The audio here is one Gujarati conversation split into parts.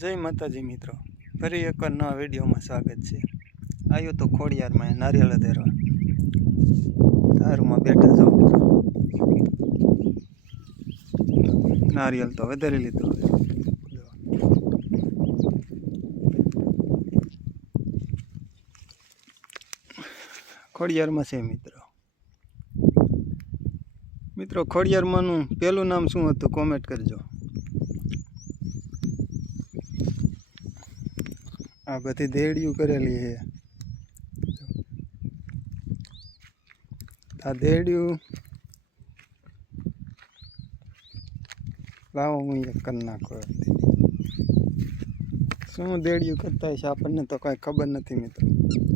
જય માતાજી મિત્રો, ફરી એકવાર નવા વિડીયોમાં સ્વાગત છે। આવ્યો તો ખોડિયારમાં નારિયેળ ધરવા, તારુમાં બેઠા જાઓ મિત્રો। નારિયેળ તો વધારી લીધું હવે। ખોડિયારમાં છે મિત્રો ખોડિયારમાંનું પહેલું નામ શું હતું કોમેન્ટ કરજો। આ બધી દેડીયું કરેલી છે। આ દેડીયું લાવો હું એક કરી નાખો। શું દેડીયું કરતા હશે આપણને તો કાંઈ ખબર નથી મિત્રો।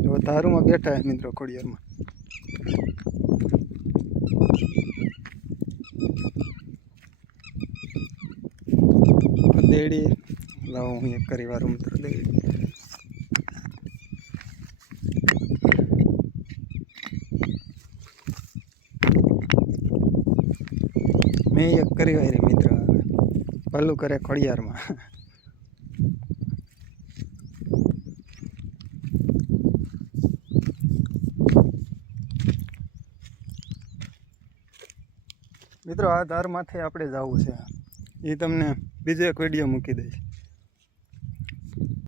જો ધારુમાં બેઠા છે મિત્રો ખોડિયારમાં। દેડી લાવો હું એક કરી વારું મિત્રો દેડી। મેં એક કરી વારી મિત્ર, ભલું કરે ખોડિયારમાં। મિત્રો આ ધારમાંથી આપણે જવું છે, એ તમને બીજો એક વિડીયો મૂકી દઈશ।